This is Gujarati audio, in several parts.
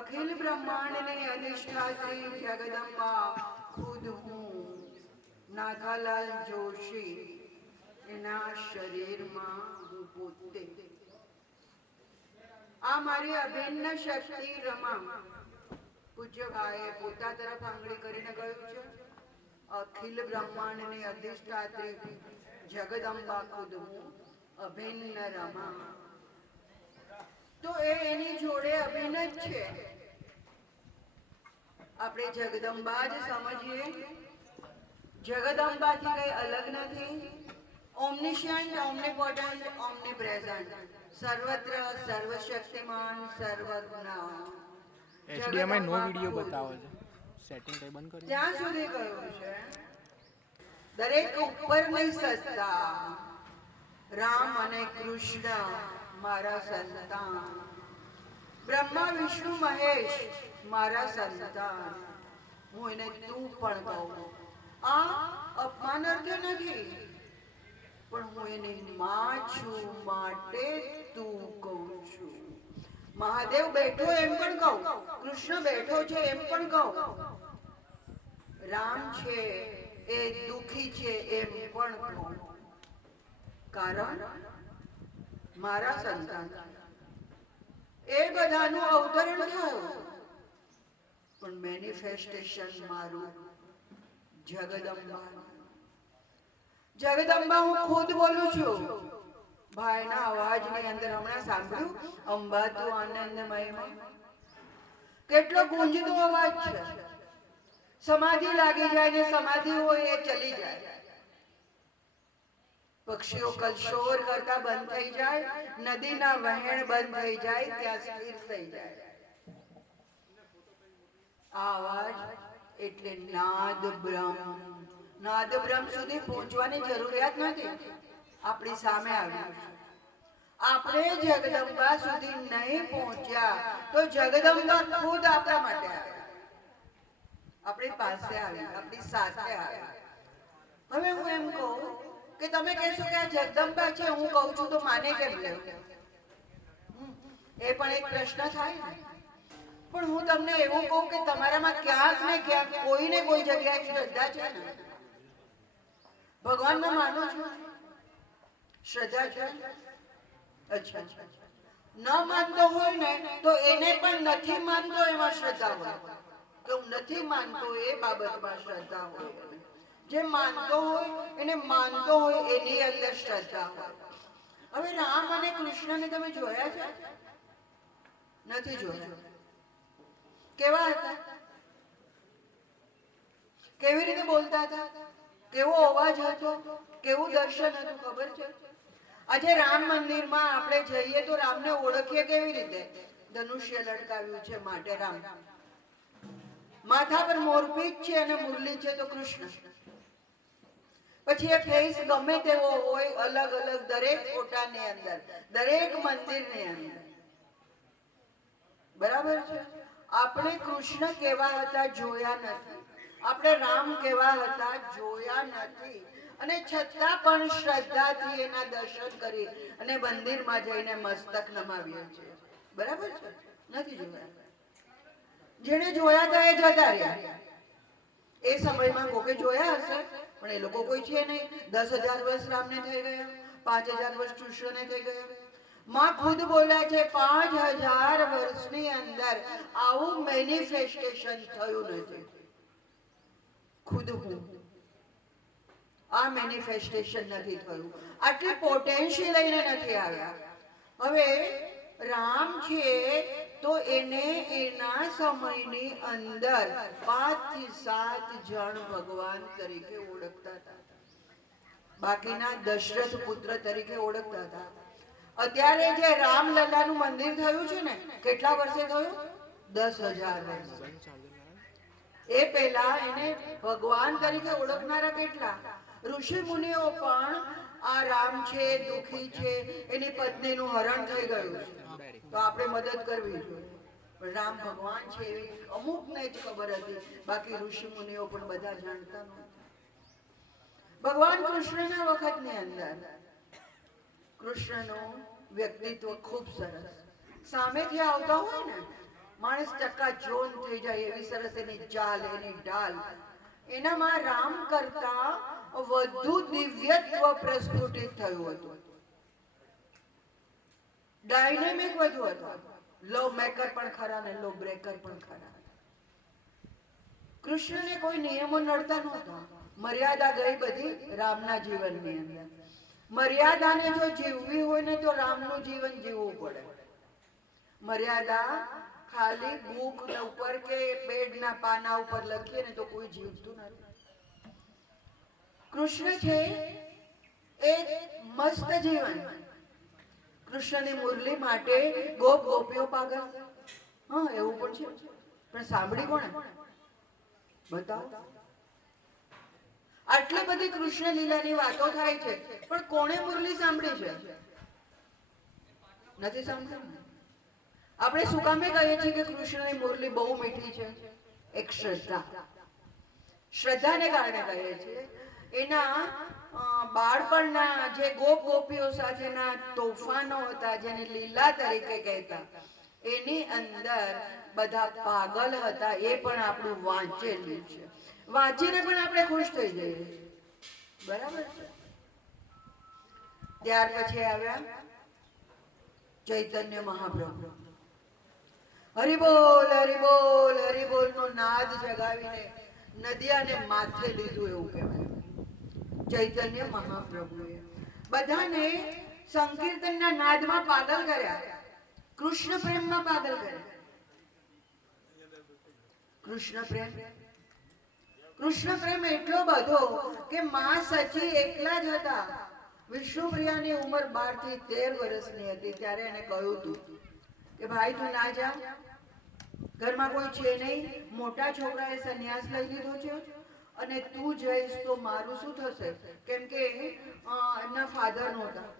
अखिल ब्रह्मांड ने अधिष्ठात्री जगदम्बा खुद हूँ नाथालाल जोशी એના શરીરમાં હું પોતે આ મારી અભિન્ન શક્તિ રમા પૂજ્ય ભાઈએ પોતા તરફ આંગળી કરીને કહ્યું છે અખિલ બ્રહ્માંડની અધિષ્ઠાત્રી જગદંબા ખુદ હું અભિન્ન રમા તો એની જોડે અભિન્ન જ છે આપણે જગદંબા જ સમજીએ જગદંબાથી કઈ અલગ નથી ઓમનિશન્ટ ઓમનિપોટન્ટ ઓમનિપ્રેઝન્ટ સર્વત્ર સર્વશક્તિમાન સર્વજ્ઞ એચડીએમઆઈ નો વિડિયો બતાવો છે સેટિંગ કઈ બંધ કરી ત્યાં સુધી કહ્યું છે દરેક ઉપરની સત્તા રામ અને કૃષ્ણ મારા સંતાન બ્રહ્મા વિષ્ણુ મહેશ મારા સંતાન હું એને તું પણ કહું આ અપમાનાર્થ નથી પણ હું એની માં છું માટે તું કહું છું મહાદેવ બેઠો એમ પણ કહું કૃષ્ણ બેઠો છે એમ પણ કહું રામ છે એ દુખી છે એમ પણ કહું કારણ મારા સંતાન એ બધાનું અવતરણ થયું પણ મેનિફેસ્ટેશન મારું જગદંબા જગદંબા હું ખુદ બોલું છું ભાઈના અવાજની અંદર હમણાં સાંભળ્યું અંબાતું આનંદમયમાં કેટલો ગુંજતો અવાજ છે સમાધિ લાગી જાય ને સમાધિ હોય એ ચલી જાય પક્ષીઓ કલશોર કરતા બંધ થઈ જાય નદીના વહેણ બંધ થઈ જાય ત્યાં સ્થિર થઈ જાય આ અવાજ એટલે નાદ બ્રહ્મ સુધી પહોંચવાની જરૂરિયાત નથી આપણી સામે આવ્યું આપણે જગદંબા સુધી નહીં પહોંચ્યા તો જગદંબા ખુદ આપણા માટે આવ્યા આપણી પાસે આવ્યા આપણી સાથે આવ્યા હવે હું એમ કહું કે તમે કહેશો કે આ જગદંબા છે હું કહું છું તો માને કેમ લેવું એ પણ એક પ્રશ્ન થાય ને પણ હું તમને એવું કહું કે તમારામાં ક્યાંક ને ક્યાંક કોઈને કોઈ જગ્યાએ શ્રદ્ધા છે ને ભગવાનમાં માનો છો શ્રદ્ધા છે અચ્છા ન માનતો હોય ને તો એને પણ નથી માનતો એમાં શ્રદ્ધા હોય કે હું નથી માનતો એ બાબતમાં શ્રદ્ધા હોય જે માનતો હોય એને માનતો હોય એની અંદર શ્રદ્ધા હોય હવે રામ અને કૃષ્ણને તમે જોયા છે નથી જોયા કેવા હતા કેવી રીતે બોલતા હતા કેવો અવાજ હતો કેવું દર્શન હતું ખબર છે આજે રામ મંદિરમાં આપણે જઈએ તો રામને ઓળખીએ કેવી રીતે ધનુષ્ય લટકાવ્યું છે માટે રામ માથા પર મોરપીંછ છે અને મુરલી છે તો કૃષ્ણ પછી એ ફેસ ગમે તેવો હોય અલગ અલગ દરેક ફોટાની અંદર દરેક મંદિરની અંદર બરાબર છે આપણે કૃષ્ણ કેવા હતા જોયા નથી આપણે રામ કેવા હતા જોયા નથી અને છતાં પણ શ્રદ્ધાથી એના દર્શન કરી અને મંદિરમાં જઈને મસ્તક નમાવીએ છીએ બરાબર છે નથી જોયા જેને જોયા હતા એ જતા રહ્યા એ સમયમાં કોકે જોયા હશે પણ એ લોકો કોઈ છે નહીં 10,000 વર્ષ રામને થઈ ગયા 5,000 વર્ષ કૃષ્ણને થઈ ગયા માં ખુદ બોલ્યા છે 5,000 વર્ષની અંદર આવું મેનિફેસ્ટેશન થયું નથી ખુદ હું આ મેનિફેસ્ટેશન નથી થયું આટલી પોટેન્શિયલ લઈને નથી આવ્યા હવે રામ છે તો એને એના સમયની અંદર 5 થી 7 જણ ભગવાન તરીકે ઓળખતા હતા બાકીના દશરથ પુત્ર તરીકે ઓળખતા હતા અત્યારે જે રામલલ્લાનું મંદિર થયું છે ને કેટલા વર્ષે થયું 10,000 વર્ષ એ પહેલા એને ભગવાન તરીકે ઓળખનારા કેટલા ઋષિ મુનિઓ પણ આ રામ છે દુખી છે એની પત્નીનું હરણ થઈ ગયું છે તો આપણે મદદ કરવી જોઈએ પણ રામ ભગવાન છે એવી અમુકને જ ખબર હતી બાકી ઋષિ મુનિઓ પણ બધા જાણતા નહોતા ભગવાન કૃષ્ણના વખતની અંદર કૃષ્ણનું વ્યક્તિત્વ ખૂબ સરસ સામેથી આવતા હોય ને માણસ ચકાચોંધ થઈ જાય એવી સરસ એની ચાલ, એની ઢાલ. એનામાં રામ કરતા વધુ દિવ્યત્વ પ્રસ્ફુટિત થયું હતું. ડાયનેમિક વધુ હતો. લો મેકર પણ ખરા ને લો બ્રેકર પણ ખરા. કૃષ્ણને કોઈ નિયમો નડતા નહોતા. મર્યાદા ગઈ બધી રામના જીવનની અંદર. મર્યાદાને જો જીવવી હોય ને તો રામનું જીવન જીવવું પડે. મર્યાદા ખાલી બુક ઉપર કે પેડના પાના ઉપર લખીએ ને તો કોઈ જીવતું નથી. કૃષ્ણ છે એક મસ્ત જીવન. કૃષ્ણની મુરલી માટે ગોપ ગોપીઓ પાગલ. હા, એવું પણ છે. પણ સાંભળી કોણે? બતાવો. આટલી બધી કૃષ્ણ લીલાની વાતો થાય છે, પણ કોણે મુરલી સાંભળી છે? નથી સાંભળી. આપણે શું કામે કહીએ છીએ કે કૃષ્ણની મુરલી બહુ મીઠી છે? એક શ્રદ્ધા. શ્રદ્ધાને કારણે કહીએ છીએ. એના બાળપણના જે ગોપ ગોપીઓ સાથેના તોફાનો હતા, જેને લીલા તરીકે કહેતા, એની અંદર બધા પાગલ હતા. એ પણ આપણું વાંચેલું છે. વાંચીને પણ આપણે ખુશ થઈ જઈએ. બરાબર છે. ત્યાર પછી આવ્યા ચૈતન્ય મહાપ્રભુ. હરિબોલ હરિબોલ હરિબોલ નો નાદ જગાવીને નદિયાને માથે લીધું એવું કહેવાય. ચૈતન્ય મહાપ્રભુએ બધાને સંકીર્તનના નાદમાં પાગલ કર્યા, કૃષ્ણ પ્રેમમાં પાગલ કર્યા. કૃષ્ણ પ્રેમ એટલો બધો કે માં સચી એકલા જ હતા. વિષ્ણુપ્રિયાની ઉંમર 12 થી 13 વર્ષની હતી ત્યારે એને કહ્યું હતું કે ભાઈ તું ના જા, ઘરમાં કોઈ છે નહીં, મોટા છોકરાએ સંન્યાસ લઈ લીધો છે અને તું જઈશ તો મારું શું થશે? કેમ કે એમના ફાધર નહોતા.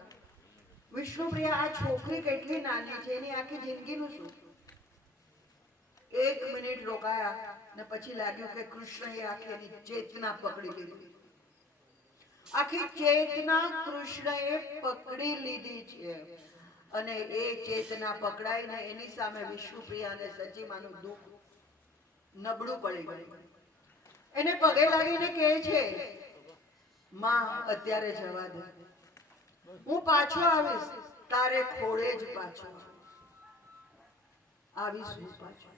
વિષ્ણુપ્રિયા, આ છોકરી કેટલી નાની છે, એની આખી જિંદગીનું શું? 1 મિનિટ રોકાયા ને પછી લાગ્યું કે કૃષ્ણએ આખી એની ચેતના પકડી લીધી. આખી ચેતના કૃષ્ણએ પકડી લીધી છે અને એ ચેતના પકડાઈને એની સામે વિષ્ણુપ્રિયા અને સચીમાનું દુઃખ નબળું પડી ગયું. એને પગે લાગીને કહે છે, માં અત્યારે જવા દે, હું પાછો આવીશ, તારે ખોળે જ પાછો આવીશ હું પાછો.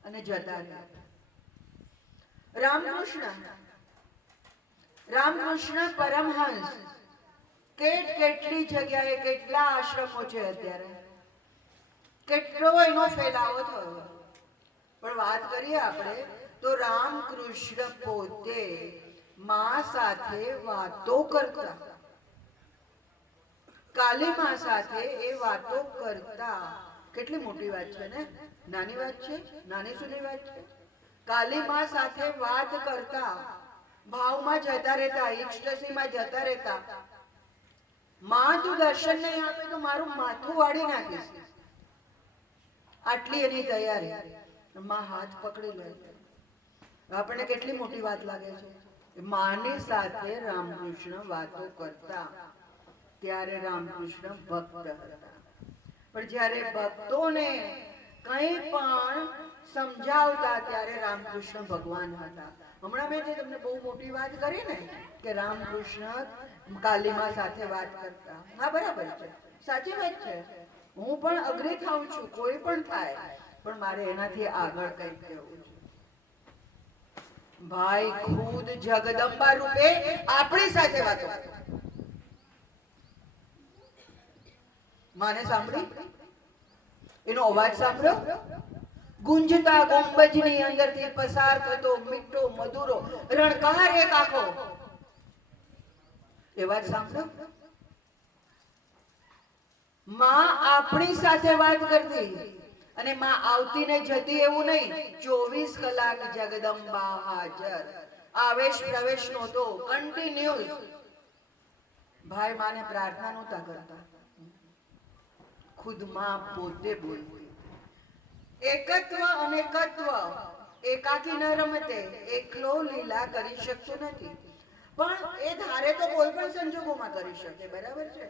અને જતા રહ્યા. રામકૃષ્ણ પરમહંસ કેટલી જગ્યાએ કેટલા આશ્રમો છે અત્યારે, કેટલો એનો ફેલાવો થયો. પણ વાત કરીએ આપણે તો રામકૃષ્ણ પોતે માં સાથે વાતો કરતા, કાલી માં સાથે એ વાતો કરતા. કેટલી મોટી વાત છે ને? નાની વાત છે? નાની સુની વાત છે? કાલી માં સાથે વાત કરતા, ભાવમાં જતા રહેતા, એક્સ્ટસીમાં જતા રહેતા. માં તું દર્શન નહીં આપે તો મારું માથું વાળી નાખીશ, આટલી એની તૈયારી. માં હાથ પકડી લે. આપણને કેટલી મોટી વાત લાગે છે? માની સાથે રામકૃષ્ણ વાતો કરતા. ત્યારે રામકૃષ્ણ ભક્ત હતા. પણ જ્યારે ભક્તોને કંઈ પણ સમજાવતા ત્યારે રામકૃષ્ણ ભગવાન હતા. હમણાં મેં જે તમને બહુ મોટી વાત કરી ને કે રામકૃષ્ણ કાલીમા સાથે વાત કરતા, હા બરાબર છે, સાચી વાત છે. હું પણ અગ્રી થાઉં છું, કોઈ પણ થાય, પણ મારે એનાથી આગળ કંઈક કહેવું છે. ભાઈ ખુદ જગદંબા રૂપે આપણી સાથે વાતો. માને સાંભળી? એનો અવાજ સાંભળ્યો? ગુંજતા ગુંબજની અંદરથી પસાર થતો મીઠો મધુરો રણકાર એક આખો. એ વાત સાંભળ્યો? માં આપણી સાથે વાત કરતી અને માં આવતી ને જતી એવું નહીં. 24 કલાક જગદંબા હાજર. આવેશ પ્રવેશ નહોતો, કન્ટિન્યુઅસ. ભાઈ માને પ્રાર્થના નહોતા કરતા, ખુદ માં પોતે બોલતી. એકત્વ અનેકત્વ, એકાકી ન રમતે, એકલો લીલા કરી શકતો નથી, પણ એ ધારે તો કોઈ પણ સંજોગોમાં કરી શકે. બરાબર છે?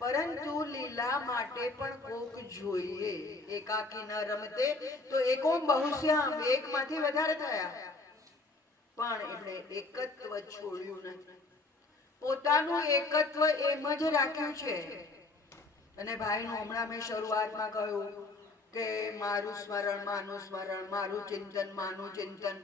પરંતુ લીલા માટે પણ કોક જોઈએ. એકાકી ન રમતે તો એકોમ બહુશ્યામ, એકમાંથી વધારે થયા, પણ એમણે એકત્વ છોડ્યું નથી. પોતાનું એકત્વ એમ જ રાખ્યું છે. અને ભાઈનું હમણાં મેં શરૂઆતમાં કહ્યું કે મારું સ્મરણ માનું સ્મરણ, મારું ચિંતન માનું ચિંતન.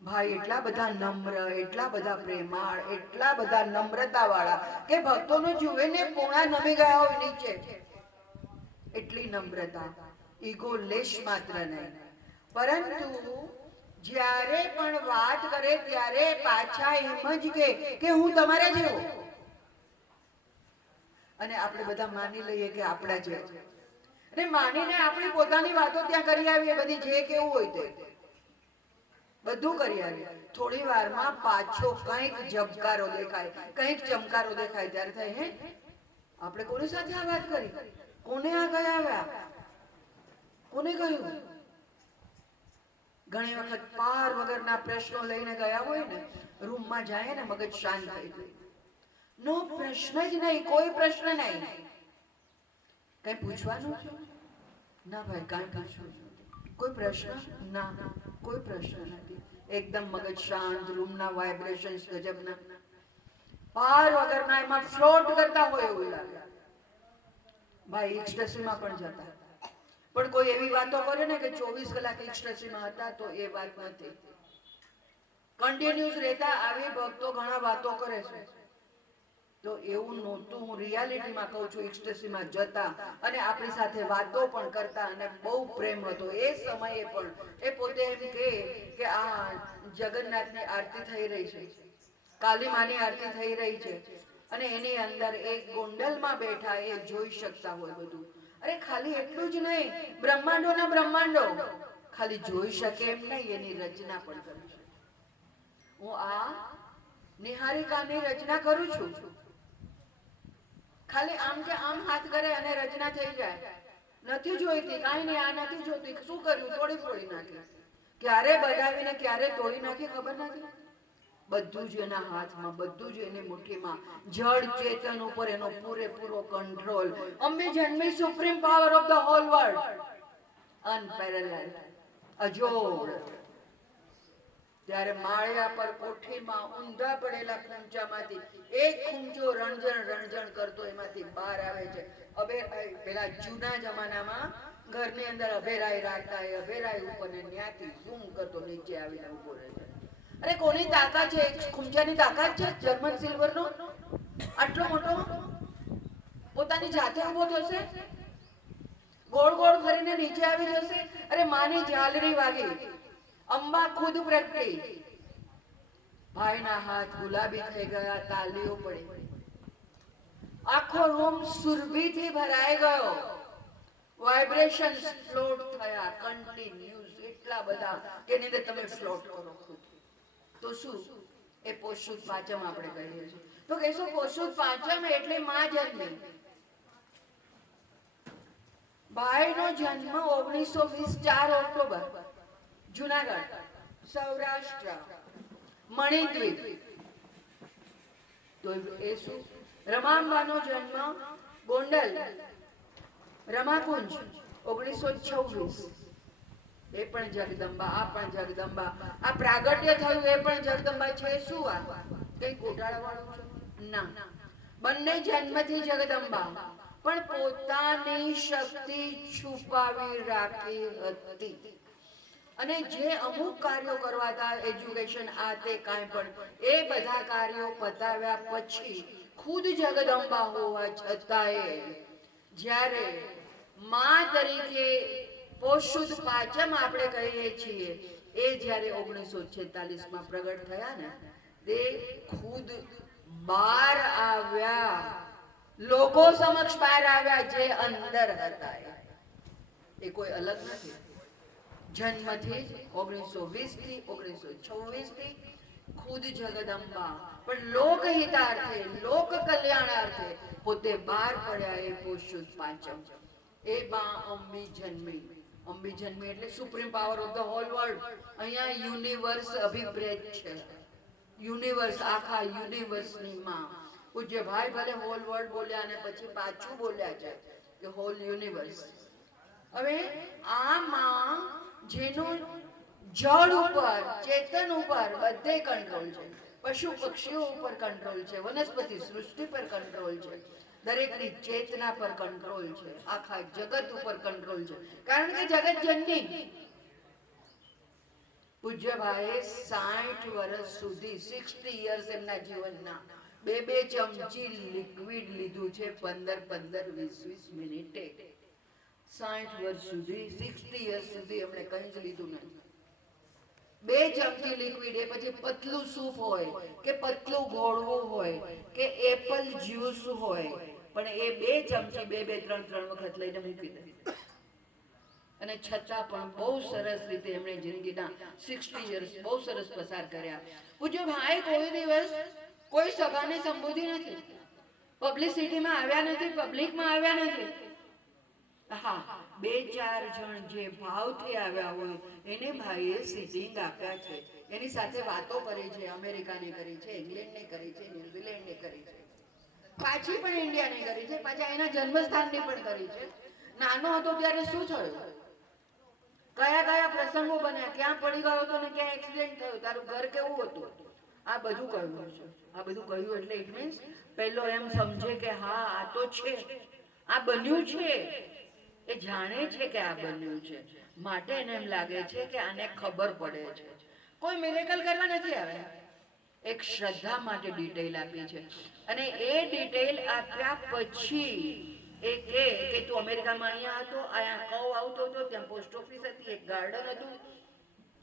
ભાઈ એટલા બધા નમ્ર, એટલા બધા પ્રેમાળ, એટલા બધા નમ્રતા વાળા કે ભક્તોને જુએ ને પોણા નમી ગયા હોય નીચે. એટલી નમ્રતા, ઈગો લેશ માત્ર નહીં. પરંતુ જ્યારે પણ વાત કરે ત્યારે પાછા એમ જ કે હું તમારા જેવો. અને આપણે બધા માની લઈએ કે આપણા જેવો, અને માનીને આપણી પોતાની વાતો ત્યાં કરી આવીએ, બધી જે કેવું હોય તે બધું કરી આવીએ. થોડી વારમાં પાછો કંઈક ઝબકારો દેખાય, કંઈક ચમકારો દેખાય, ત્યારે થાય હે આપણે કોની સાથે આ વાત કરી, કોને આ ગયા આવ્યા, કોને કહ્યું. ઘણી વખત પાર વગરના પ્રશ્નો લઈને ગયા હોય ને, રૂમમાં જાય ને મગજ શાંત થઈ જાય. નો પ્રશ્ન જ નહીં, કોઈ પ્રશ્ન નહીં. કઈ પૂછવાનું છે? ના ભાઈ કાંઈ પૂછવું નથી. કોઈ પ્રશ્ન? ના, કોઈ પ્રશ્ન નથી. એકદમ મગજ શાંત, રૂમના વાઇબ્રેશન્સ ગજબના, પાર વગરના એમાં ફ્લોટ કરતા હોય એવું લાગે. ભાઈ એક્સ્ટસીમાં પણ જતા, પણ કોઈ એવી વાતો કરે ને કે 24 કલાક એક્સ્ટસીમાં હતા, તો એ વાત નથી. કન્ટિન્યુઅસ રહેતા આવી ભક્તો ઘણા વાતો કરે છે, તો એવું નહોતું. હું રિયાલિટીમાં કહું છું, એક્સ્ટસીમાં જતા અને આપણી સાથે વાતો પણ કરતા, અને બહુ પ્રેમ હતો એ સમયે પણ. એ પોતે એમ કે આ જગન્નાથની આરતી થઈ રહી છે, કાલીમાની આરતી થઈ રહી છે, અને એની અંદર એક ગોંડલમાં બેઠા એ જોઈ શકતા હોય બધું. અરે ખાલી એટલું જ નહીં, બ્રહ્માંડો ના બ્રહ્માંડો ખાલી જોઈ શકે એમ નહીં, એની રચના પણ કરી શકે. હું આ નિહારિકાની રચના કરું છું. ખાલી આમ કે આમ હાથ કરે અને રચના થઈ જાય. નથી જોઈતી, કાંઈ નહીં, આ નથી જોઈતી, શું કર્યું? તોડી નાખી. ક્યારે બનાવીને ક્યારે તોડી નાખી ખબર નથી. બધું જ એના હાથમાં, બધું જ એની મુઠ્ઠીમાં. જળ ચેતન ઉપર એનો પૂરેપૂરો કંટ્રોલ. અંબે જન્મી supreme power of the whole world, unparalleled, અજોડ. ત્યારે માળિયા પર કોઠીમાં ઊંધા પડેલા ખૂંચામાંથી એક ખૂંચો રણજણ કરતો એમાંથી બહાર આવે છે. અભેરાય, પેલા જૂના જમાનામાં ઘરની અંદર અભેરાય રાખતા, એ અભેરાય ઉપર ને ત્યાંથી ઝૂમ કરતો નીચે આવીને ઉભો રહે છે. અરે કોની તાકાત છે? ખૂંચાની તાકાત છે જર્મન સિલ્વરનો. આટલો મોટો પોતાની જાતે ઉભો થશે, ગોળ ગોળ ફરીને નીચે આવી જશે. અરે માની ઝાલરી વાગી, અંબા ખુદ પ્રગટી. ભાઈના હાથ ગુલાબી થઈ ગયા, તાલીઓ પડી, આખો રૂમ સુરભીથી ભરાઈ ગયો. વાઇબ્રેશન્સ ફ્લોટ થયા કન્ટિન્યુઅસ, એટલા બધા કે એની અંદર તમે ફ્લોટ કરો ખુદ. તો શું એ પોષુદ પાંચમ આપણે કહીએ છીએ. તો કહેશો પોષુદ પાંચમ એટલે માં જન્મી. ભાઈનો જન્મ 1920 4 ઓક્ટોબર, જુનાગઢ, સૌરાષ્ટ્ર, મણિદ્વીપ. તો એ શું? રમાંબાનો જન્મ ગોંડલ, રમાકુંજ, 1926. એ પણ જગદંબા, આ પણ જગદંબા. આ પ્રાગટ્ય થયું એ પણ જગદંબા છે. શું આ કઈ ગોટાળા વાળું છે? ના, બંને જન્મથી જગદંબા, પણ પોતાની શક્તિ છુપાવી રાખી હતી. અને જે અમુક કાર્યો કરવા હતા, એજ્યુકેશન, આ તે કાંઈ પણ, એ બધા કાર્યો પતાવ્યા પછી ખુદ જગદંબા હોવા છતાંય જ્યારે માં તરીકે પોષુદ પાંચમ આપણે કહીએ છીએ, એ જ્યારે 1946માં પ્રગટ થયા ને, તે ખુદ બહાર આવ્યા, લોકો સમક્ષ બહાર આવ્યા, જે અંદર હતા. એ કોઈ અલગ નથી. જન્મથી 1920 થી 1926 થી ખુદ જગદંબા, પણ લોકહિતાર્થે, લોક કલ્યાણાર્થે પોતે બહાર પડ્યા. એ પોષુદ પાંચમ, એ માં અંબી જન્મી. અંબી જન્મી એટલે supreme power of the whole world. અહીંયા યુનિવર્સ અભિપ્રેત છે. યુનિવર્સ, આખા યુનિવર્સની માં. પૂજ્ય ભાઈ ભલે હોલ વર્લ્ડ બોલ્યા અને પછી પાછું બોલ્યા છે કે હોલ યુનિવર્સ. હવે આમાં જેનું જળ ઉપર, ચેતન ઉપર બધે કંટ્રોલ છે, પશુ પક્ષીઓ ઉપર કંટ્રોલ છે, વનસ્પતિ સૃષ્ટિ પર કંટ્રોલ છે, દરેકની ચેતના પર કંટ્રોલ છે, આખા જગત ઉપર કંટ્રોલ છે, કારણ કે જગત જનની પૂજ્યભાઈએ 60 વર્ષ સુધી 60 યર્સ એમના જીવનના બે ચમચી લિક્વિડ લીધું છે 15-20 મિનિટે. 60 વર્ષ સુધી 60 યર્સ સુધી એમણે કંઈ જ લીધું નથી. 2 ચમચી લિક્વિડ, એ પછી પતલું સૂપ હોય કે પતલું ગોળવું હોય કે એપલ જ્યુસ હોય, પણ એ 2 ચમચી 3 વખત લઈને મૂકી દે. અને છતાં પણ બહુ સરસ રીતે એમણે જિંદગીના 60 યર્સ બહુ સરસ પસાર કર્યા. પૂજ્ય ભાઈ કોઈ દિવસ કોઈ સભાને સંબોધી નથી, પબ્લિસિટીમાં આવ્યા નથી, પબ્લિકમાં આવ્યા નથી. હા, 2-4 જણ જે ભાવથી આવ્યા હોય એને ભાઈએ સિટિંગ આપ્યા છે, એની સાથે વાતો કરી છે, અમેરિકાની કરી છે, ઇંગ્લેન્ડની કરી છે, ન્યુઝીલેન્ડની કરી છે, પાછી પણ ઇન્ડિયાની કરી છે, પાછા એના જન્મસ્થાનની પણ કરી છે. નાનો હતો ત્યારે શું થયું, કયા પ્રસંગો બન્યા, ક્યાં પડી ગયો હતો ને ક્યાં એક્સિડન્ટ થયો, તારું ઘર કેવું હતું, આ બધું કહ્યું છે. આ બધું કહ્યું એટલે ઇટ મીન્સ પહેલો એમ સમજે કે હા આ તો છે, આ બન્યું છે, એ જાણે છે કે આ બન્યું છે, માટે એને એમ લાગે છે કે આને ખબર પડે છે. કોઈ મિરેકલ કરવા નથી આવ્યા, એક શ્રદ્ધા માટે ડિટેલ આપી છે. અને એ ડિટેલ આપ્યા પછી એ કે તું અમેરિકામાં અહીંયા હતો, અહીંયા કવ આવતો હતો, ત્યાં પોસ્ટ ઓફિસ હતી, એક ગાર્ડન હતું,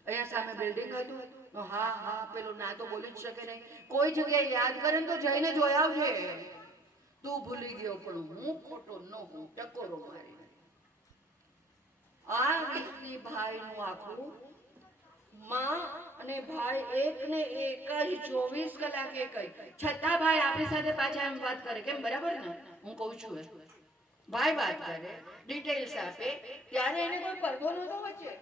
અહીંયા સામે બિલ્ડિંગ હતું. હા પેલું ના તો બોલી જ શકે નહીં, કોઈ જગ્યાએ યાદ કરે તો જઈને જોઈ આવજે. તું ભૂલી ગયો પણ હું ખોટો ન હું, ટકોરો મારી. આ રીતની ભાઈનું આખું માં અને ભાઈ એક ને એક જ 24 કલાક એક જ. છતાં ભાઈ આપણી સાથે પાછા એમ વાત કરે, કેમ બરાબર ને હું કહું છું એ ભાઈ વાત કરે, ડિટેલ્સ આપે, ત્યારે એને કોઈ પડદો નહોતો વચ્ચે.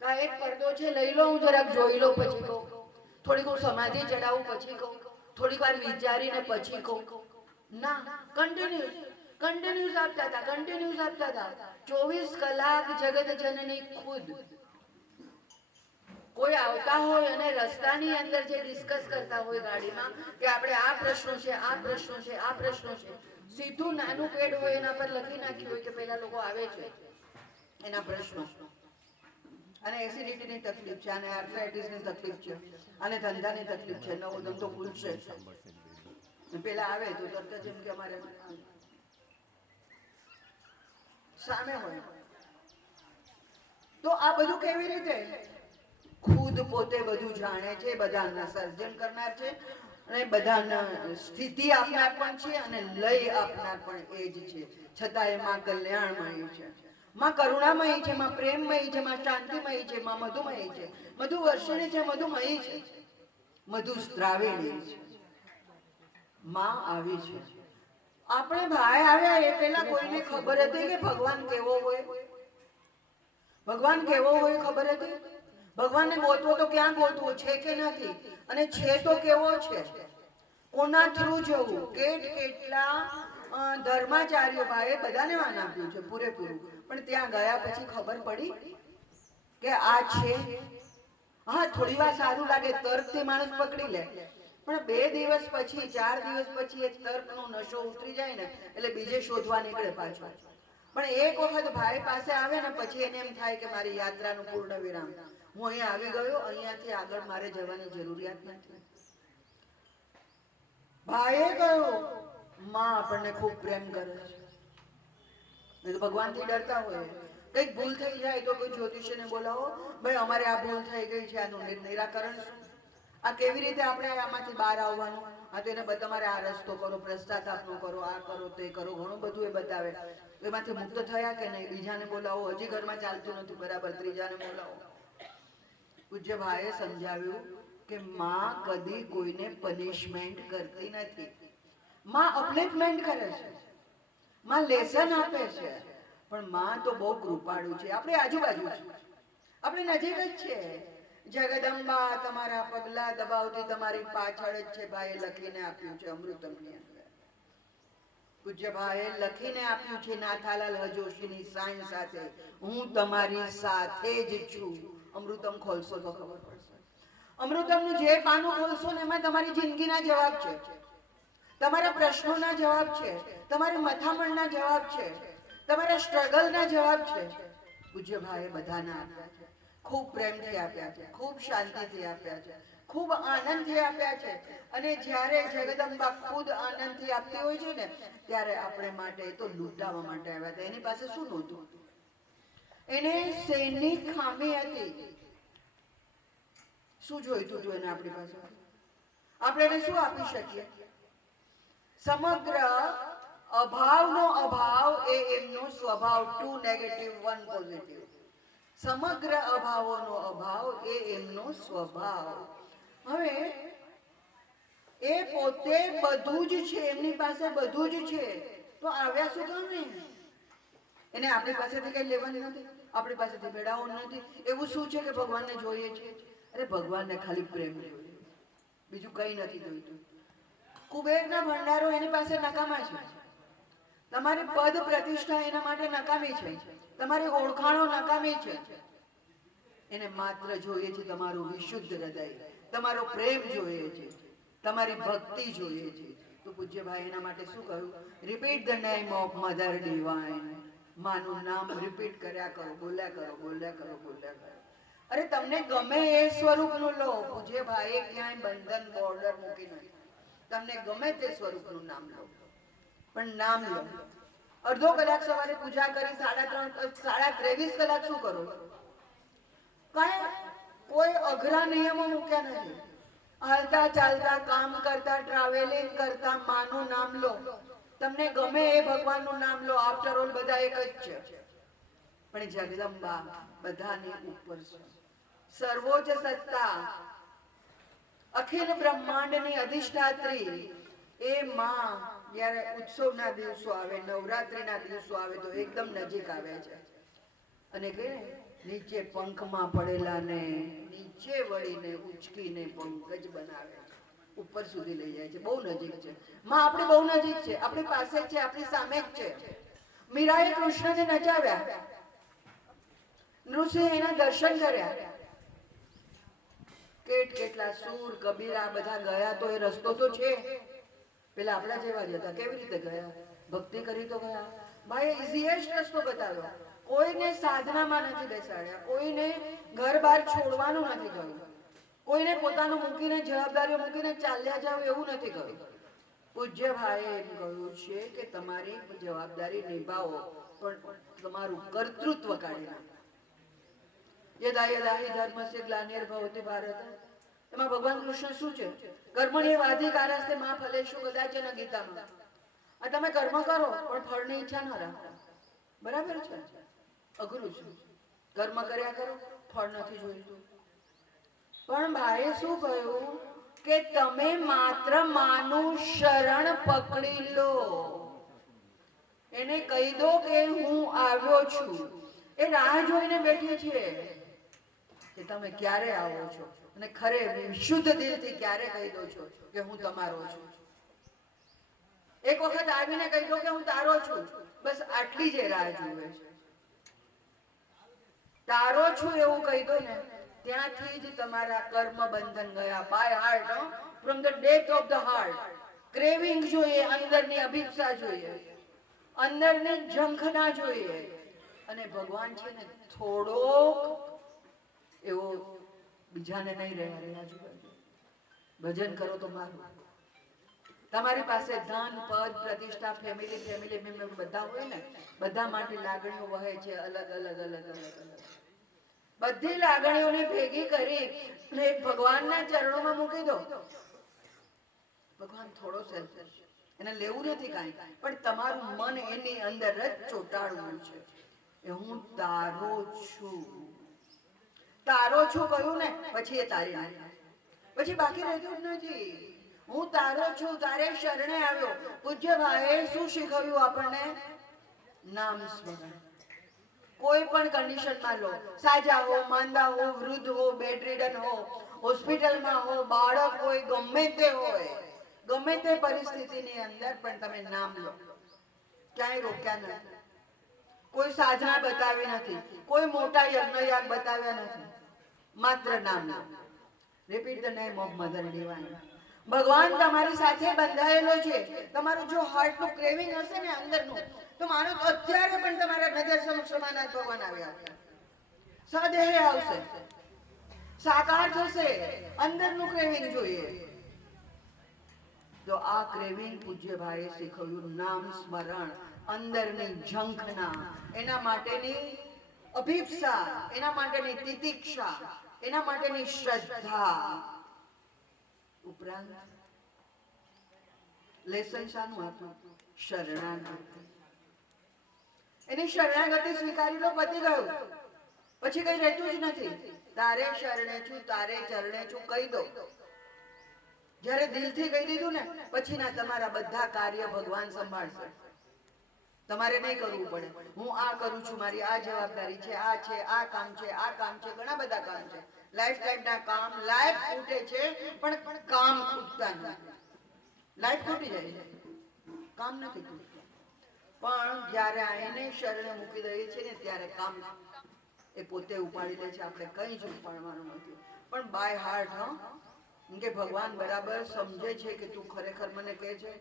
કા એક પડદો છે લઈ લો, હું જરાક જોઈ લઉં પછી કહું, થોડીક હું સમાધિ ચડાવું પછી કહું, થોડીક વાર વિચારીને પછી કહું. ના, કન્ટિન્યુઅસ આપતા હતા, 24 કલાક જગત જનની ખુદ. કોઈ આવતા હોય અને રસ્તાની અંદર જે ડિસ્કસ કરતા હોય ગાડીમાં કે આપણે આ પ્રશ્નો છે, આ પ્રશ્નો છે, આ પ્રશ્નો છે, સીધું નાનું પેડ હોય એના પર લખી નાખ્યું હોય કે પેલા લોકો આવે છે એના પ્રશ્નો. અને એસિડિટીની તકલીફ છે, અને આર્થરાઇટિસની તકલીફ છે, અને ધંધાની તકલીફ છે, નવો ધંધો ખુલશે, પેલા આવે તો તરત જ એમ કે અમારે સામે હોય. તો આ બધું કેવી રીતે? ખુદ પોતે બધું જાણે છે, બધાના સર્જન કરનાર છે, અને બધાના સ્થિતિ આપનાર પણ છે, અને લય આપનાર પણ એ જ છે. છતાં એમાં કલ્યાણમય છે, માં કરુણામય છે, માં પ્રેમમય છે, માં શાંતિમય છે, માં મધુમય છે, મધુ વર્ષિણી છે, મધુમયી છે, મધુ સ્ત્રાવિણી છે. માં આવી છે. આપણે ભાઈ આવ્યા એ પેલા કોઈને ખબર હતી કે ભગવાન કેવો હોય? ભગવાન કેવો હોય ખબર હતી? ભગવાનને ગોતવો તો ક્યાં ગોતવો, છે કે નથી, અને છે તો કેવો છે, કોના થ્રુ જવું, કેટલા ધર્માચાર્યો ભાઈએ બધાને માન આપ્યું છે પૂરેપૂરું, પણ ત્યાં ગયા પછી ખબર પડી કે આ છે. હા, થોડી વાર સારું લાગે, તર્કથી માણસ પકડી લે, પણ 2 દિવસ પછી, 4 દિવસ પછી એ તર્કનો નશો ઉતરી જાય ને એટલે બીજે શોધવા નીકળે પાછો. પણ એક વખત ભાઈ પાસે આવે ને પછી એને એમ થાય કે મારી યાત્રાનું પૂર્ણ વિરામ, હું અહીંયા આવી ગયો, અહીંયાથી આગળ મારે જવાની જરૂરિયાત નથી. ભાઈએ કહ્યું માં આપણને ખૂબ પ્રેમ કરે છે. નહીં તો ભગવાનથી ડરતા હોય, કંઈક ભૂલ થઈ જાય તો કોઈ જ્યોતિષને બોલાવો, ભાઈ અમારે આ ભૂલ થઈ ગઈ છે, આનું નિરાકરણ શું, આ કેવી રીતે આપણે આમાંથી બહાર આવવાનું, આ તો એને તમારે આ રસ્તો કરો, પશ્ચાતાપનો કરો, આ કરો, તે કરો, ઘણું બધું એ બતાવે. એમાંથી મુક્ત થયા કે નહીં, બીજાને બોલાવો, હજી ઘરમાં ચાલતું નથી બરાબર, ત્રીજાને બોલાવો. પૂજ્ય ભાઈએ સમજાવ્યું કે માં કદી કોઈને પનિશમેન્ટ કરતી નથી, માં અપલિફમેન્ટ કરે છે, માં લેસન આપે છે, પણ માં તો બહુ કૃપાળુ છે. આપણી આજુબાજુ છે, આપણી નજીક જ છે. જગદંબા તમારા પગલા દબાવતી તમારી પાછળ જ છે, ભાઈએ લખીને આપ્યું છે અમૃતમની અંદર. પૂજ્ય ભાઈએ લખીને આપ્યું છે નાથાલાલ હજોશીની સાઈન સાથે, હું તમારી સાથે જ છું. અમૃતમ ખોલશો તો ખબર પડશે. અમૃતમનું જે પાનું ખોલશો ને એમાં તમારી જિંદગીના જવાબ છે, તમારા પ્રશ્નોના જવાબ છે, તમારી મથામણના જવાબ છે, તમારા સ્ટ્રગલના જવાબ છે. પૂજ્ય ભાઈએ બધાના આપ્યા છે, ખૂબ પ્રેમથી આપ્યા છે, ખૂબ શાંતિથી આપ્યા છે, ખૂબ આનંદથી આપ્યા છે. અને જ્યારે જગદંબા ખુદ આનંદથી આપતી હોય છે ને ત્યારે આપણે માટે તો લૂંટાવા માટે આવ્યા હતા. એની પાસે શું નહોતું? એને શેની ખામી હતી? શું જોઈતું હતું એને આપણી પાસે? આપણે એને શું આપી શકીએ? સમગ્ર અભાવનો અભાવ એ એમનો સ્વભાવ, 2 નેગેટિવ 1 પોઝિટિવ. સમગ્ર અભાવોનો અભાવ એ એમનો સ્વભાવ. હવે એ પોતે બધું જ છે, એમની પાસે બધું જ છે, તો આવ્યા શું કામ ને? એને આપણી પાસેથી કઈ લેવાનું નથી, આપણી પાસેથી મેળવવાનું નથી. એવું શું છે કે ભગવાનને જોઈએ છે? અરે ભગવાનને ખાલી પ્રેમ જોઈએ, બીજું કઈ નથી જોઈતું. કુબેરના ભંડારો એની પાસે નકામા છે, તમારી પદ પ્રતિષ્ઠા એના માટે નકામી છે, તમારી ઓળખાણો નકામી છે. એને માત્ર જોઈએ છે તમારું વિશુદ્ધ હૃદય, તમારો પ્રેમ જોઈએ છે, તમારી ભક્તિ જોઈએ છે. તો પૂજ્ય ભાઈ એના માટે શું કહ્યું? Repeat the name of mother divine. માનું નામ રિપીટ કર્યા કરો, બોલ્યા કરો, બોલ્યા કરો, બોલ્યા કરો. અરે તમને ગમે એ સ્વરૂપનું લો. પૂજ્ય ભાઈએ ક્યાંય બંધન બોર્ડર મૂકી નથી. તમને ગમે તે સ્વરૂપનું નામ લો, પણ નામ લો. અડધો કલાક સવારે પૂજા કરી, 23.5 કલાક શું કરો? કઈ કોઈ અઘરા નિયમો મૂક્યા નથી. હાલતા ચાલતા, કામ કરતા, ટ્રાવેલિંગ કરતા માનું નામ લો. તમને ગમે એ ભગવાનનું નામ લો. આફ્ટર ઓલ બધા એક જ છે, પણ જગદંબા બધાની ઉપર છે. સર્વોચ્ચ સત્તા, અખિલ બ્રહ્માંડની અધિષ્ઠાત્રી એ માં જ્યારે ઉત્સવના દિવસો આવે, નવરાત્રીના દિવસો આવે તો એકદમ નજીક આવે છે. અને કે નીચે પંખમાં પડેલા ને નીચે વળીને ઉચકીને પંકજ બનાવે છે, ઉપર સુધી લઈ જાય છે. બહુ નજીક છે માં, આપણે બહુ નજીક છે, આપણી પાસે છે, આપણી સામે જ છે. મીરાએ કૃષ્ણને નચાવ્યા, નૃસિંહ એના દર્શન કર્યા. કેટલા સૂર કબીરા બધા ગયા તો એ રસ્તો તો છે. પેલા આપણા જેવા જ હતા, કેવી રીતે ગયા? ભક્તિ કરી તો ગયા. ભાઈ ઇઝીએસ્ટ રસ્તો બતાવ્યો. કોઈને સાધનામાં નથી બેસાડ્યા, કોઈને ઘર બહાર છોડવાનું નથી કહ્યું, કોઈને પોતાનું મૂકીને જવાબદારીઓ મૂકીને ચાલ્યા જાવ એવું નથી કહ્યું. પૂજ્ય ભાઈએ એમ કહ્યું છે કે તમારી જવાબદારી નિભાવો, પણ તમારું કર્તૃત્વ કાઢી નાખો. યદા યદા હિ ધર્મસ્ય ગ્લાનિર્ભવતિ ભારત. એમાં ભગવાન કૃષ્ણ શું છે? કર્મણ્યેવાધિકારસ્તે મા ફલેષુ કદાચન ગીતામાં. આ તમે કર્મ કરો પણ ફળની ઈચ્છા ન રાખો. બરાબર છે? અઘરું છે. કર્મ કર્યા કરો, ફળ નથી જોઈતું. પણ ભાઈએ શું કહ્યું કે તમે માત્ર માનું શરણ પકડી લો. એને કહી દો કે હું આવ્યો છું. એ રાહ જોઈને બેઠી છે કે તમે ક્યારે આવો છો, અને ખરે શુદ્ધ દિલથી ક્યારે કહી દો છો કે હું તમારો છું. એક વખત આવીને કહી દો કે હું તારો છું, બસ આટલી જ રાહ જુએ છે. તારો છું એવું કહી દો ને, ત્યાંથી જ તમારા કર્મ બંધન ગયા. By heart, from the depth of the heart. Craving જોઈએ, અંદરની અભિપ્સા જોઈએ, અંદરની ઝંખના જોઈએ. અને ભગવાન છે ને થોડોક એવો બીજાને નહીં રહ્યા આજુબાજુ. ભજન કરો તો મારું. તમારી પાસે ધન, પદ, પ્રતિષ્ઠા, ફેમિલી મેમ્બર બધા હોય ને, બધા માટે લાગણીઓ વહે છે, અલગ અલગ અલગ અલગ અલગ. બધી લાગણીઓને ભેગી કરી ભગવાનના ચરણોમાં મૂકી દો. ભગવાન થોડો સેલ્ફિશ, એને લેવું નથી કાંઈ, પણ તમારું મન એની અંદર જ ચોંટાડવું છે કે હું તારો છું. તારો છું કહ્યું ને, પછી એ તારી નાખે, પછી બાકી રહેતું જ નથી. હું તારો છું, તારે શરણે આવ્યો. પૂજ્ય ભાઈએ શું શીખવ્યું આપણને? નામ સ્મરણ. કોઈ પણ કન્ડિશનમાં લો, સાજા હો, માંદા હો, વૃદ્ધ હો, બેડ રિડન હો, હોસ્પિટલમાં હો, બાળક હોય, ગમે તે હોય, ગમે તે પરિસ્થિતિની અંદર પણ તમે નામ લો. ક્યાંય રોક્યા નથી, કોઈ સાધના બતાવી નથી, કોઈ મોટા યજ્ઞયાગ બતાવ્યા નથી, માત્ર નામ. Repeat the name of mother divine. ભગવાન તમારી સાથે બંધાયેલો છે. તમારું જો હાર્ટનું ક્રેવિંગ હશે ને અંદરનું, તો માનો તો અત્યારે પણ તમારા નજર સમક્ષ રમાનાથ ભગવાન આવ્યા, સદેહે આવશે, સાકાર થશે. અંદરનું ક્રેવિંગ જોઈએ. તો આ ક્રેવિંગ પૂજ્ય ભાઈએ શીખવ્યું, નામ સ્મરણ, અંદરની ઝંખના, એના માટેની અભિપ્સા, એના માટેની તિતિક્ષા, એના માટેની શ્રદ્ધા. ઉપરાંત લેસન શાનું આપ્યું? શરણાગતિ. એની શરણાગતિ સ્વીકારી લો, પતી ગયું. પછી કઈ રહેતું જ નથી. તારે શરણે છું, તારે ચરણે છું કહી દો. જ્યારે દિલથી કહી દીધું ને, પછીના તમારા બધા કાર્ય ભગવાન સંભાળશે. તમારે નહીં કરવું પડે. હું આ કરું છું, મારી આ જવાબદારી છે, આ છે, આ કામ છે, આ કામ છે, ઘણા બધા કામ છે. લાઈફ ટાઈમના કામ. લાઈફ ખૂટે છે પણ કામ ખૂટતા નથી. લાઈફ ખૂટી જાય છે, કામ નથી ખૂટતું. પણ જ્યારે આઈને શરણે મૂકી દઈએ છીએ ને, ત્યારે કામ એ પોતે ઉપાડી લે છે. આપણે કંઈ જ ઉપાડવાનું નથી. પણ બાય હાર્ટ, કે ભગવાન બરાબર સમજે છે કે તું ખરેખર મને કહે છે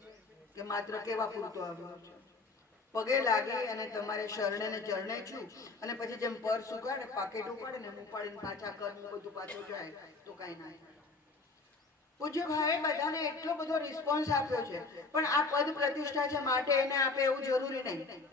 કે માત્ર કેવા પૂરતો આવ્યો છે. પગે લાગી અને તમારે શરણે ને ચરણે છું, અને પછી જેમ પર્સ ઉગાડે, પાકેટ ઉપાડે ને ઉપાડીને પાછા કરવું, બધું પાછું જાય તો કઈ ના થાય. પૂજ્ય ભાઈ બધાને એટલો બધો રિસ્પોન્સ આપ્યો છે, પણ આ પદ પ્રતિષ્ઠા છે માટે એને આપે એવું જરૂરી નહીં.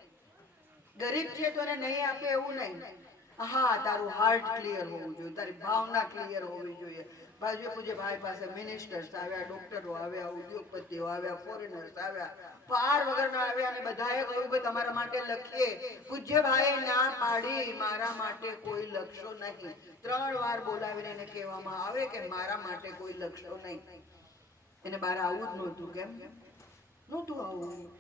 ગરીબ છે તો એને નહીં આપે એવું નહીં. હા, તારું હાર્ટ ક્લિયર હોવું જોઈએ, તારી ભાવના ક્લિયર હોવી જોઈએ. બાજુ પૂજ્ય ભાઈ પાસે મિનિસ્ટર્સ આવ્યા, ડોક્ટરો આવ્યા, ઉદ્યોગપતિઓ આવ્યા, ફોરેનર્સ આવ્યા, પાર વગરના આવ્યા, અને બધાએ કહ્યું કે તમારા માટે લખીએ. પૂજ્ય ભાઈ ના પાડી, મારા માટે કોઈ લખશો નહીં. 3 વાર બોલાવીને એને કહેવામાં આવે કે મારા માટે કોઈ લખશો નહીં. એને બહાર આવવું જ નહોતું. કેમ નહોતું આવવું?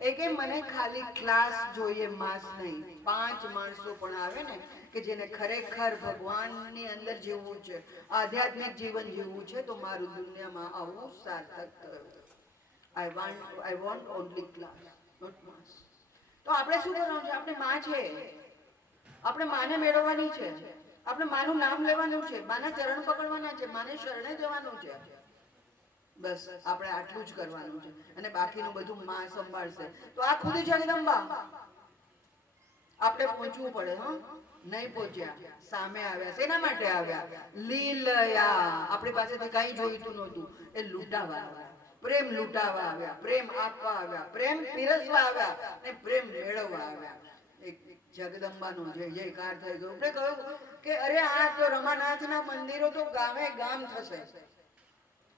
એ કે મને ખાલી ક્લાસ જોઈએ, માસ નહીં. 5 માણસો પણ આવે ને કે જેને ખરેખર ભગવાનની અંદર જીવવું છે, આધ્યાત્મિક જીવન જીવવું છે, તો મારું દુનિયામાં આવવું સાર્થક થયું. I want only class, not mass. તો આપણે શું કરવાનું છે? આપણે માં છે, આપણે માને મેળવવાની છે, આપણે માનું નામ લેવાનું છે, માના ચરણ પકડવાના છે, માને શરણે જવાનું છે. બસ આપણે આટલું જ કરવાનું છે, અને બાકીનું બધું માં સંભાળશે. તો આ ખુદ જગદંબા. આપણે પહોંચવું પડે. નહીં પહોંચ્યા, સામે આવ્યા. શેના માટે આવ્યા? લીલયા. આપણી પાસેથી કઈ જોઈતું નહોતું, એ લૂંટાવા આવ્યા, પ્રેમ લૂંટાવા આવ્યા, પ્રેમ આપવા આવ્યા, પ્રેમ પીરસવા આવ્યા, અને પ્રેમ મેળવવા આવ્યા. એક જગદંબાનો જય જયકાર થઈ ગયો. આપણે કહ્યું કે અરે આ તો રમાનાથના મંદિરો તો ગામે ગામ થશે.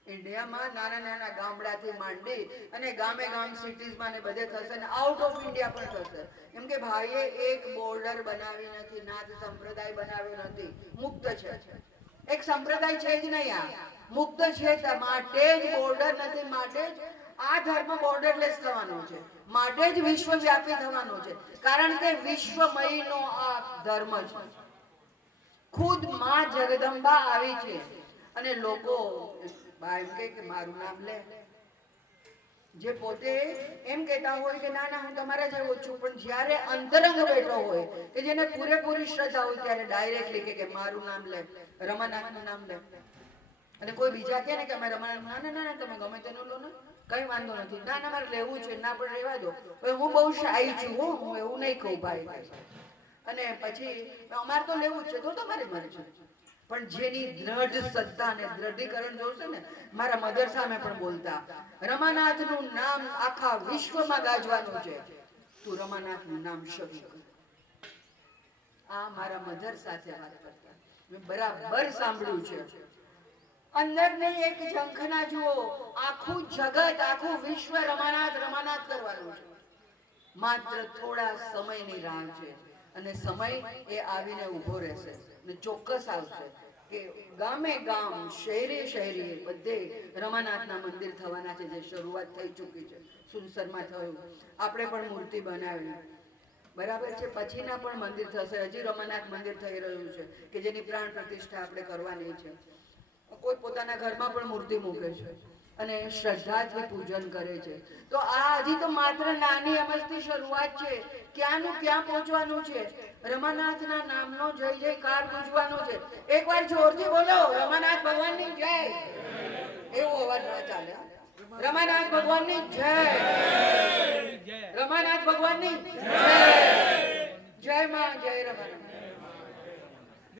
ઇન્ડિયામાં નાના નાના ગામડાથી માંડી અને ગામે ગામ સિટીઝમાં ને બધે થશે, ને આઉટ ઓફ ઇન્ડિયા પણ થશે. એમ કે ભાઈએ એક બોર્ડર બનાવી નથી, નાથ સંપ્રદાય બનાવ્યો નથી. મુક્ત છે, એક સંપ્રદાય છે જ નહીં. આ મુક્ત છે, માટે જ બોર્ડર નથી, માટે જ આ ધર્મ બોર્ડરલેસ થવાનો છે, માટે જ વિશ્વવ્યાપી થવાનો છે. કારણ કે વિશ્વમયનો આ ધર્મ છે. ખુદ માં જગદંબા આવી છે, અને લોકો એમ કે મારું નામ લે. જે પોતે એમ કહેતા હોય કે ના ના હું તમારા જેવો છું, પણ જ્યારે અંતરંગ બેઠો હોય કે જેને પૂરેપૂરી શ્રદ્ધા હોય, ત્યારે ડાયરેક્ટલી કે મારું નામ લે, રમાનાથનું નામ લે. અને કોઈ બીજા કહે ને કે અમે રમાનાથ, ના ના ના તમે ગમે તેનું લો ને, કઈ વાંધો નથી. ના ના મારે લેવું છે, ના પણ રહેવા દો. હું બહુ શાહી છું, હું એવું નહીં કહું ભાઈ. અને પછી અમારે તો લેવું જ છે, તો તમારી મરજી. પણ જેની દ્રઢ શ્રદ્ધા અને દ્રઢીકરણ જોશે ને, મારા મધર સામે પણ બોલતા, રમાનાથનું નામ આખા વિશ્વમાં ગાજવાનું છે, તું રમાનાથનું નામ શરૂ કર. આ મારા મધર સાથે વાત કરતા મેં બરાબર સાંભળ્યું છે. અંદરની એક ઝંખના જુઓ, આખું જગત, આખું વિશ્વ રમાનાથ રમાનાથ કરવાનું છે. માત્ર થોડા સમયની રાહ છે, અને સમય એ આવીને ઊભો રહેશે, ને ચોક્કસ આવશે કે ગામે ગામ, શહેરે શહેરે બધે રમાનાથના મંદિર થવાના છે. જે શરૂઆત થઈ ચૂકી છે, સુનસરમાં થયું, આપણે પણ મૂર્તિ બનાવી, બરાબર છે. પછીના પણ મંદિર થશે. હજી રમાનાથ મંદિર થઈ રહ્યું છે કે જેની પ્રાણ પ્રતિષ્ઠા આપણે કરવાની છે. કોઈ પોતાના ઘરમાં પણ મૂર્તિ મૂકે છે, અને શ્રદ્ધાથી પૂજન કરે છે. તો આ હજી તો માત્ર નાની અમસ્તી શરૂઆત છે. ક્યાંનું ક્યાં પહોંચવાનું છે. રમાનાથના નામનો જય જયકાર પૂજવાનો છે. એકવાર જોરથી બોલો રમાનાથ ભગવાનની જય. એવો અવાજ ના ચાલે. રમાનાથ ભગવાનની જય.